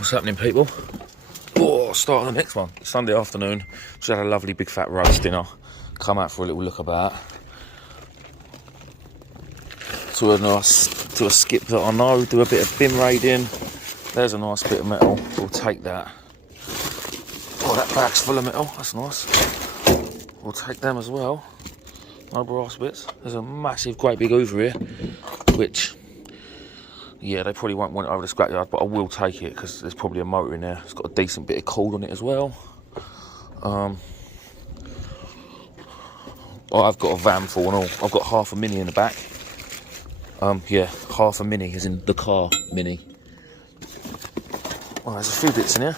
What's happening, people? Oh, start of the next one. It's Sunday afternoon. Just had a lovely big fat roast dinner. Come out for a little look about. To a skip that I know. Do a bit of bin raiding. There's a nice bit of metal. We'll take that. Oh, that bag's full of metal. That's nice. We'll take them as well. No brass bits. There's a massive, great big hoover here, which, yeah, they probably won't want it over the scrapyard, but I will take it because there's probably a motor in there. It's got a decent bit of cord on it as well. I've got a van full and all. I've got half a Mini in the back. Yeah, half a Mini, as in the car Mini. Well, there's a few bits in here.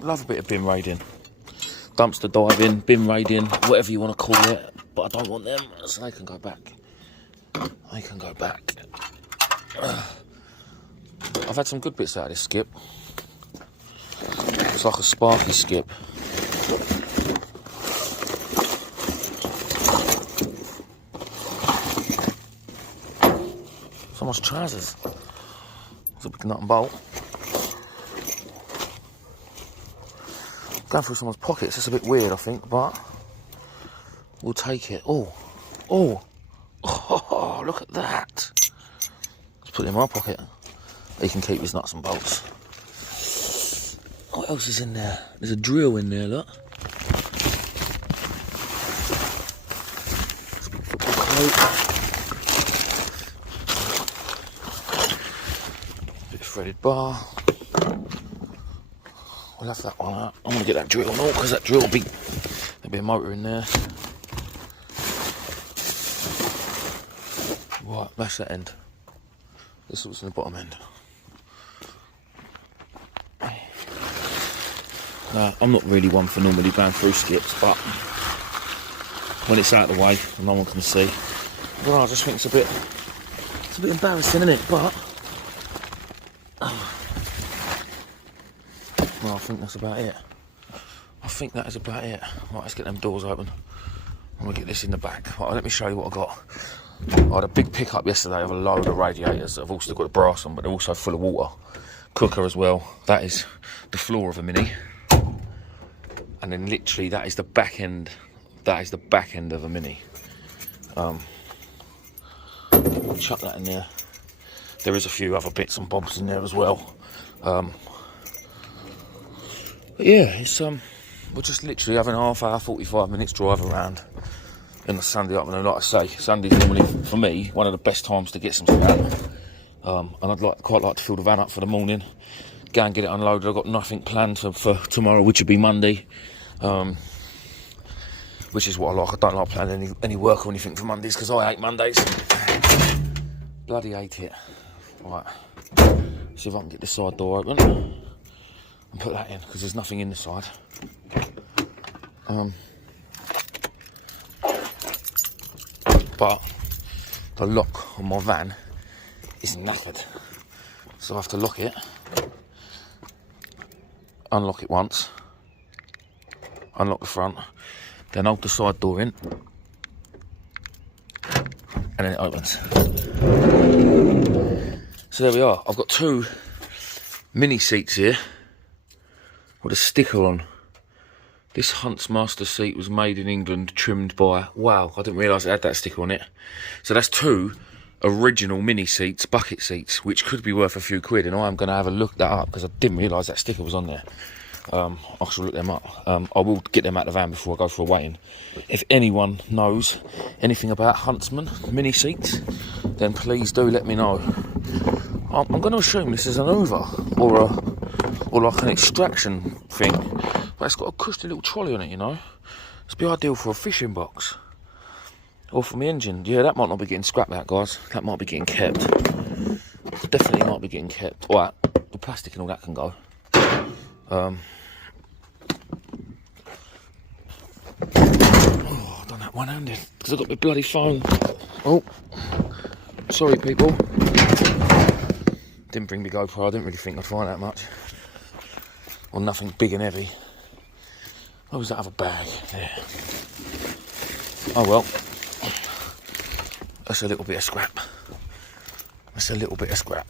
Love a bit of bin raiding. Dumpster diving, bin raiding, whatever you want to call it. But I don't want them, so they can go back. They can go back. I've had some good bits out of this skip. It's like a sparky skip. Someone's trousers. It's a big nut and bolt. Going through someone's pockets, it's a bit weird, I think, but we'll take it. Oh, look at that. Let's put it in my pocket. He can keep his nuts and bolts. What else is in there? There's a drill in there, look. There's a big football coat. Bit of threaded bar. We'll have that one out. I'm going to get that drill and all, because that drill will be... There'll be a motor in there. Right, that's that end. This was in the bottom end. Now, I'm not really one for normally going through skips, but when it's out of the way and no one can see, well, I just think it's a bit embarrassing, isn't it? But well, I think that's about it. I think that is about it. Right, let's get them doors open. And we'll get this in the back. Right, let me show you what I got. I had a big pickup yesterday of a load of radiators that have also got the brass on, but they're also full of water. Cooker as well. That is the floor of a Mini. And then literally that is the back end. That is the back end of a Mini. Chuck that in there. There is a few other bits and bobs in there as well. But yeah, it's we're just literally having a half hour, 45 minutes drive around in the Sunday afternoon. Like I say, Sunday's normally, for me, one of the best times to get some stuff out. And I'd quite like to fill the van up for the morning, go and get it unloaded. I've got nothing planned for tomorrow, which would be Monday, which is what I like. I don't like planning any work or anything for Mondays, because I hate Mondays. Bloody hate it. Right, see if I can get this side door open and put that in, because there's nothing in the side. But the lock on my van is knackered, so I have to lock it, unlock it once, unlock the front, then hold the side door in, and then it opens. So there we are. I've got two Mini seats here with a sticker on. This Huntsmaster seat was made in England, trimmed by... Wow, I didn't realise it had that sticker on it. So that's two original Mini seats, bucket seats, which could be worth a few quid, and I am going to have a look that up, because I didn't realise that sticker was on there. I shall look them up. I will get them out of the van before I go for a weigh-in. If anyone knows anything about Huntsman Mini seats, then please do let me know. I'm going to assume this is an Hoover, or like an extraction thing. But it's got a cushy little trolley on it, you know. It's be ideal for a fishing box. Or for my engine. Yeah, that might not be getting scrapped out, guys. That might be getting kept. Definitely might be getting kept. Alright, the plastic and all that can go. Oh, I've done that one-handed, because I've got my bloody phone. Oh, sorry, people. Didn't bring my GoPro. I didn't really think I'd find that much. Or nothing big and heavy. What was that other bag? There. Oh well. That's a little bit of scrap. That's a little bit of scrap.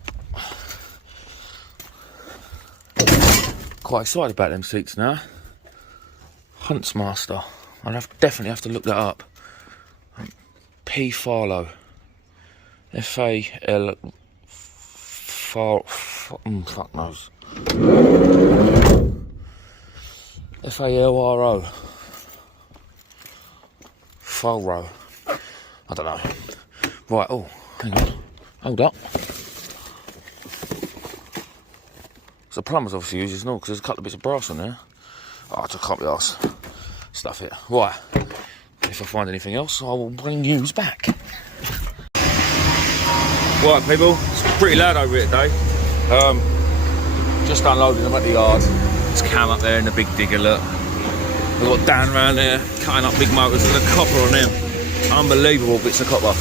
quite excited about them seats now. Huntsmaster. Definitely have to look that up. P. Farlow. F-A-L... fuck knows. F-A-L-R-O. Farlow. I don't know. Right, oh, hang on. Hold up. So plumbers obviously use this now because there's a couple of bits of brass on there. Oh, I just can't be arsed. Stuff it. Right. If I find anything else, I will bring yous back. Right, people. It's pretty loud over here today. Just unloading them at the yard. It's Cam up there in the big digger, look. We've got Dan around there cutting up big motors and the copper on them. Unbelievable bits of copper.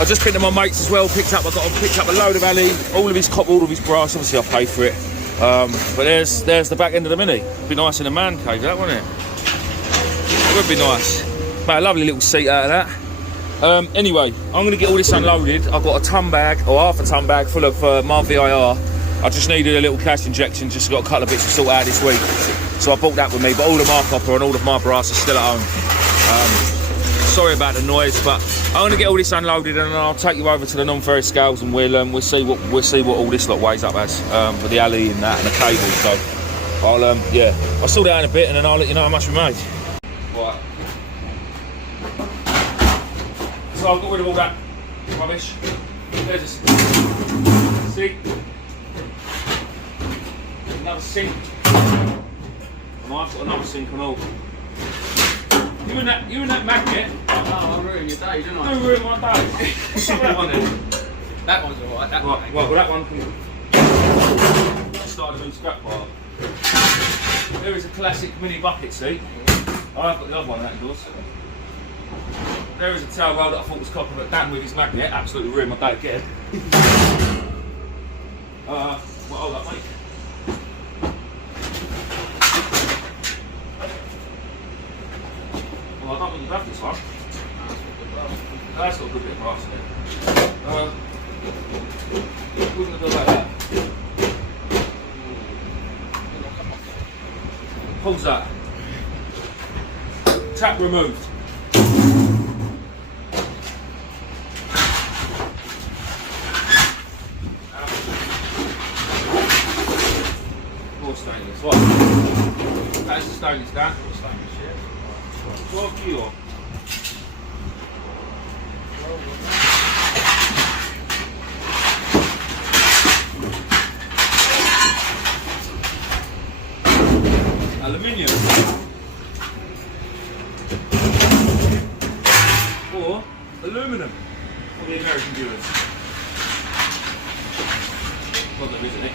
I just picked up my mates as well. Picked up a load of alley, all of his copper, all of his brass. Obviously, I paid for it. But there's the back end of the Mini. It'd be nice in a man cave, that wouldn't it? It would be nice. Mate, a lovely little seat out of that. Anyway, I'm going to get all this unloaded. I've got a ton bag, or half a ton bag, full of my VIR. I just needed a little cash injection, just got a couple of bits to sort out this week. So I brought that with me, but all of my copper and all of my brass are still at home. Sorry about the noise, but I'm going to get all this unloaded and I'll take you over to the non-ferrous scales and we'll see what all this lot weighs up as for the alley and that and the cable. So I'll sort it out in a bit and then I'll let you know how much we made. Right. So I've got rid of all that rubbish. There's a seat. Another sink. And I've got another sink and all. You and that magnet. Oh, I ruined your day, didn't I? I ruined my day. What's up with that one then? That one's alright, Well, that one can start a new scrap pile. There is a classic mini bucket seat. I've got the other one that does. There is a tail rail that I thought was copper, but Dan with his magnet absolutely ruined my day again. Well, hold up, mate. Well, I don't think you have this one. That's got a good bit of brass in it. We're going to do like that. Pulls that. Tap removed. More stainless. What? That's the stainless, Dan. Stainless, yeah. 12 kilo. Aluminium. Or aluminum for the American viewers. Well, there isn't it?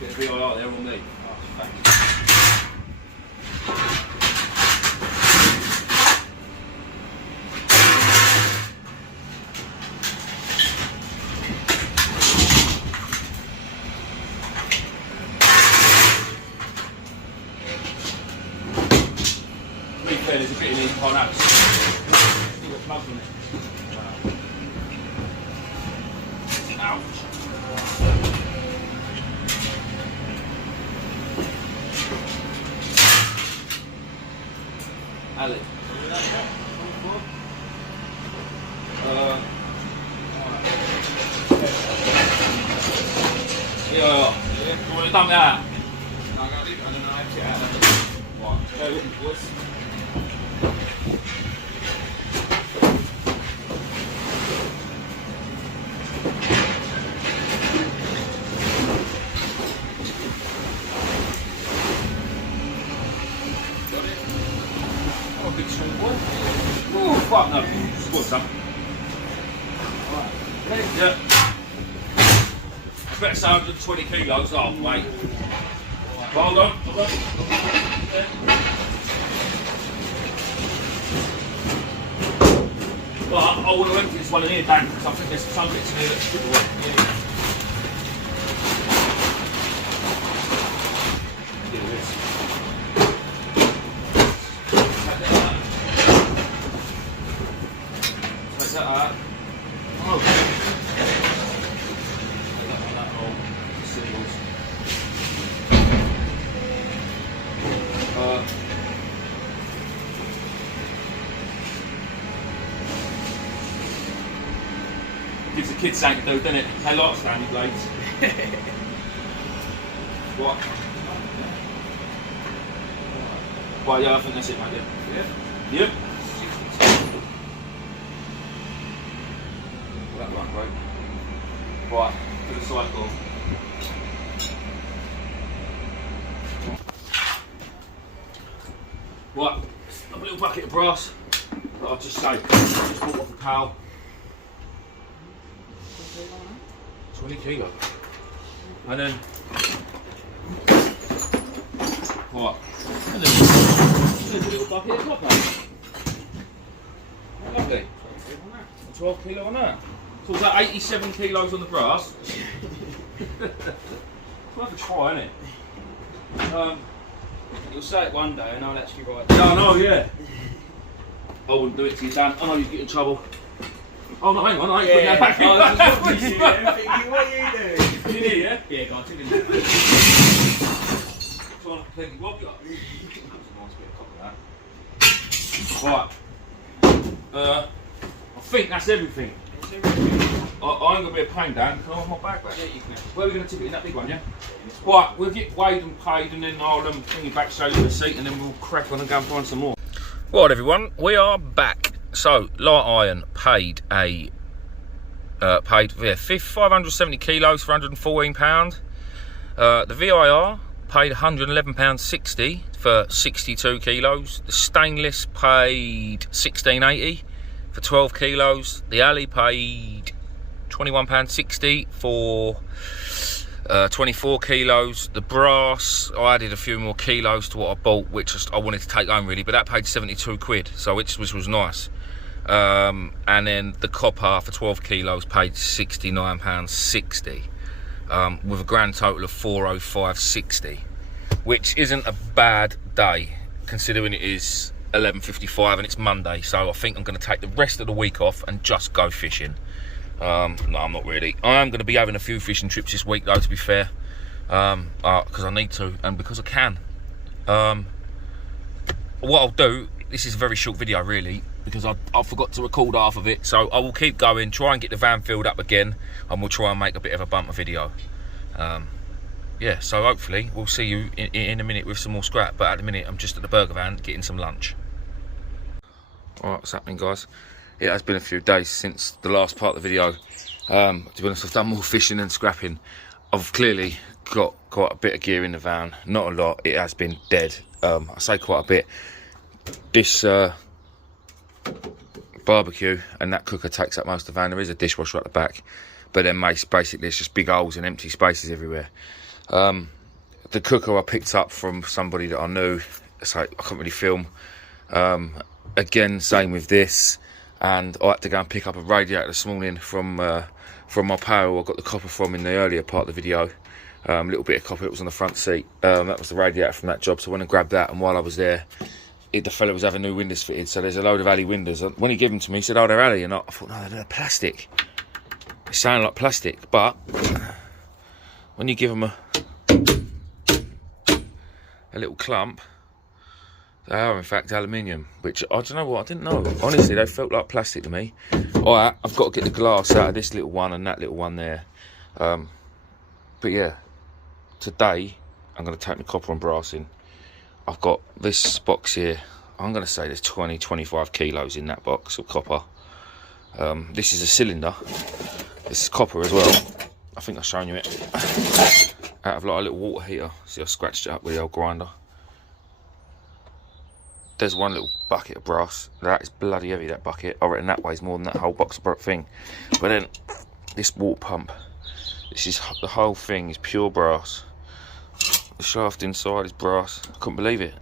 Bit of VIR there on me. There's a bit in these pineapples. See what's plugged in it. Ouch! Ali. Yeah. You want to dump that? No, I'm going to leave it and then I'll empty it out. Right, go with me, boys. Big strong boy. Oh fuck no. Squad some. Right. Yeah. I bet it's 120 kilos. Oh mate. Hold on. But I want to empty this one in here, Dan, because I think there's some bits in here that should work. Do this. kids something to do, doesn't it? They like Stanley blades. What? Right, yeah, I think that's it, mate. Yeah. Yep. That one, right? Right, to the cycle. Right, a little bucket of brass that I'll just say, just bought off a pal. 20 kilo. And then, right, and then there's a little bucket of copper. Lovely. 12 kilo on that. So was that 87 kilos on the brass? It's worth a try, isn't it? You'll say it one day and I'll actually write it. Yeah, I know, yeah. I wouldn't do it to you, Dan. I know you'd get in trouble. Oh, no, hang on, I ain't putting that back in. I was just watching you and thinking, what are you doing? You did, yeah? Yeah, go on, take it. Trying to plenty wobbly. That was a nice bit of copper, that. Right. I think that's everything. I ain't gonna be a pain, Dan. Can I have my bag back? Yeah, you can. Where are we going to tip it? In that big one, yeah? Right, we'll get weighed and paid and then I'll bring you back, show you the receipt and then we'll crack on and go and find some more. Right, everyone, we are back. So, Light Iron paid 570 kilos for £114. The VIR paid £111.60 for 62 kilos. The Stainless paid £16.80 for 12 kilos. The Alley paid £21.60 for 24 kilos. The brass, I added a few more kilos to what I bought, which I wanted to take home really, but that paid 72 quid, so which was nice. And then the copper for 12 kilos paid £69.60, with a grand total of £405.60, which isn't a bad day considering it is 11:55 and it's Monday. So I think I'm going to take the rest of the week off and just go fishing. No, I'm not really. I am going to be having a few fishing trips this week though, to be fair, because I need to and because I can. What I'll do, this is a very short video really, because I forgot to record half of it, so I will keep going, try and get the van filled up again, and we'll try and make a bit of a bumper video. Yeah, so hopefully we'll see you in a minute with some more scrap, but at the minute I'm just at the burger van getting some lunch. Alright, what's happening, guys? It has been a few days since the last part of the video. To be honest, I've done more fishing than scrapping. I've clearly got quite a bit of gear in the van, not a lot. It has been dead. I say quite a bit. This barbecue and that cooker takes up most of the van. There is a dishwasher at the back, but then basically it's just big holes and empty spaces everywhere. The cooker I picked up from somebody that I knew, so I couldn't really film. Again, same with this, and I had to go and pick up a radiator this morning from my pal I got the copper from in the earlier part of the video. A little bit of copper that was on the front seat. That was the radiator from that job, so I went and grabbed that, and while I was there, the fella was having new windows fitted, so there's a load of alley windows. When he gave them to me, he said, oh, they're alley, and I thought, no, they're plastic. They sound like plastic, but when you give them a little clump, they are in fact aluminium, which I don't know what, I didn't know. Honestly, they felt like plastic to me. Alright, I've got to get the glass out of this little one and that little one there. But yeah, today I'm going to take the copper and brass in. I've got this box here. I'm going to say there's 20-25 kilos in that box of copper. This is a cylinder. This is copper as well. I think I've shown you it. Out of like a little water heater. See, I scratched it up with the old grinder. There's one little bucket of brass. That is bloody heavy, that bucket. I reckon that weighs more than that whole box of thing. But then this water pump, the whole thing is pure brass. The shaft inside is brass. I couldn't believe it.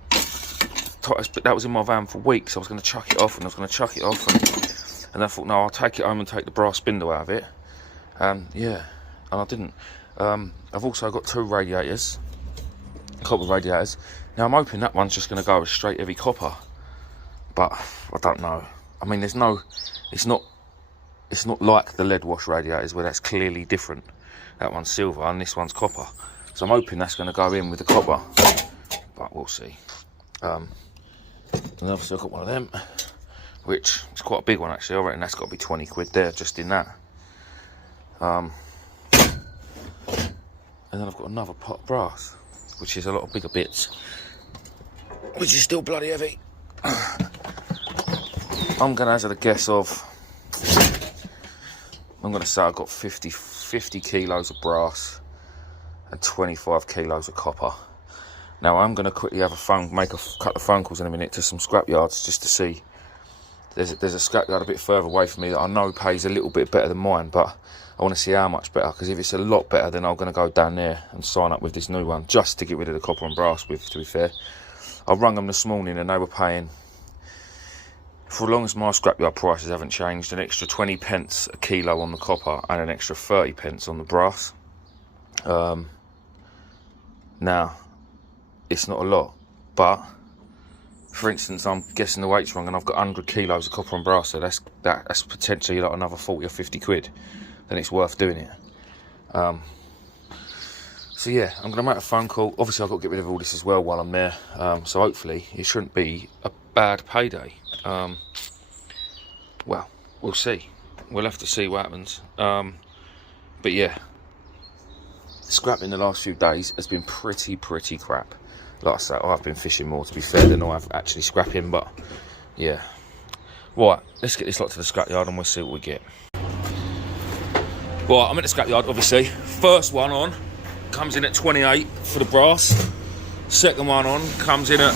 That was in my van for weeks. I was going to chuck it off and I was going to chuck it off, and I thought, no, I'll take it home and take the brass spindle out of it. Yeah, and I didn't. I've also got two radiators, copper radiators. Now I'm hoping that one's just going to go with straight heavy copper, but I don't know. I mean, it's not like the lead wash radiators where that's clearly different. That one's silver and this one's copper, so I'm hoping that's going to go in with the copper, but we'll see. And obviously I've got one of them, which is quite a big one actually. I reckon that's got to be 20 quid there just in that. And then I've got another pot of brass, which is a lot of bigger bits, which is still bloody heavy. I'm going to hazard a guess of, I'm going to say I've got 50 kilos of brass and 25 kilos of copper. Now I'm going to quickly have make a couple of phone calls in a minute to some scrapyards just to see. There's a scrapyard a bit further away from me that I know pays a little bit better than mine, but I want to see how much better, because if it's a lot better, then I'm going to go down there and sign up with this new one just to get rid of the copper and brass with, to be fair. I rung them this morning and they were paying, for as long as my scrapyard prices haven't changed, an extra 20 pence a kilo on the copper and an extra 30 pence on the brass. Now, it's not a lot, but for instance, I'm guessing the weight's wrong and I've got 100 kilos of copper and brass, so that's potentially like another 40 or 50 quid. Then it's worth doing it. So yeah, I'm going to make a phone call. Obviously, I've got to get rid of all this as well while I'm there. So hopefully, it shouldn't be a bad payday. Well, we'll see. We'll have to see what happens. But yeah, scrapping the last few days has been pretty crap. Like I say, I've been fishing more, to be fair, than I've actually scrapping, but yeah. Right, let's get this lot to the scrapyard and we'll see what we get. Right, I'm at the scrapyard, obviously. First one on comes in at 28 for the brass. Second one on comes in at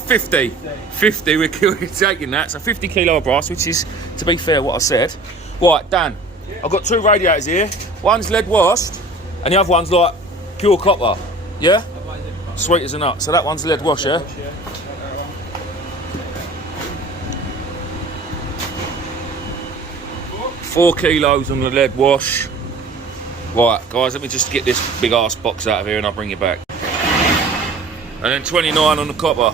50. 50, we're taking that. So 50 kilo of brass, which is, to be fair, what I said. Right, Dan, I've got two radiators here. One's lead washed and the other one's like pure copper. Yeah? Sweet as a nut. So that one's lead wash, yeah? 4 kilos on the lead wash. Right, guys, let me just get this big ass box out of here and I'll bring it back. And then 29 on the copper.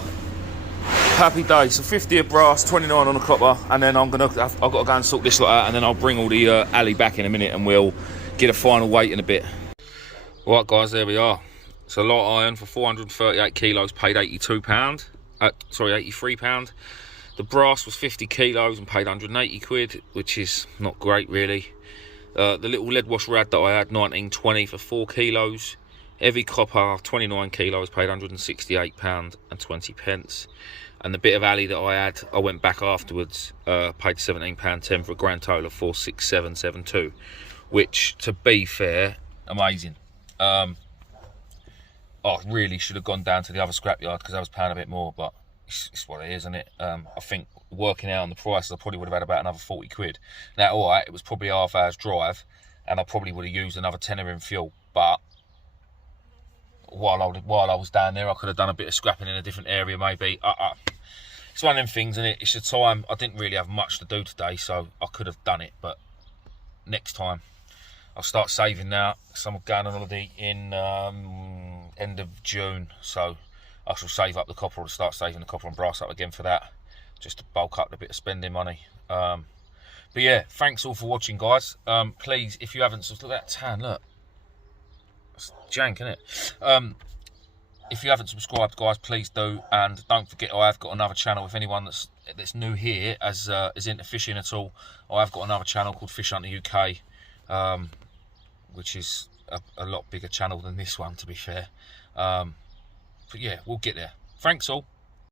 Happy day. So 50 of brass, 29 on the copper, and then I've got to go and sort this lot out, and then I'll bring all the alley back in a minute and we'll get a final weight in a bit. Right, guys, there we are. So light iron for 438 kilos paid £83. Sorry, £83. The brass was 50 kilos and paid 180 quid, which is not great really. The little lead wash rad that I had, 19.20 for 4 kilos. Heavy copper, 29 kilos, paid £168 and 20 pence. And the bit of alley that I had, I went back afterwards, paid £17.10 for a grand total of 467.72, which, to be fair, amazing. I really should have gone down to the other scrapyard because I was paying a bit more, but it's what it is, isn't it? I think working out on the prices, I probably would have had about another 40 quid. Now, all right, it was probably a half hour's drive, and I probably would have used another tenner in fuel, but while I was down there, I could have done a bit of scrapping in a different area, maybe. It's one of them things, isn't it? It's a time. I didn't really have much to do today, so I could have done it, but next time I'll start saving now. So I'm going on holiday in end of June, so I shall save up the copper, or start saving the copper and brass up again for that, just to bulk up a bit of spending money. But yeah, thanks all for watching, guys. Please, if you haven't, look at that tan, look. It's jank, isn't it? If you haven't subscribed, guys, please do, and don't forget, I have got another channel. If anyone that's new here is into fishing at all, I have got another channel called Fish Hunter UK, which is a lot bigger channel than this one, to be fair. But yeah, we'll get there. Thanks all.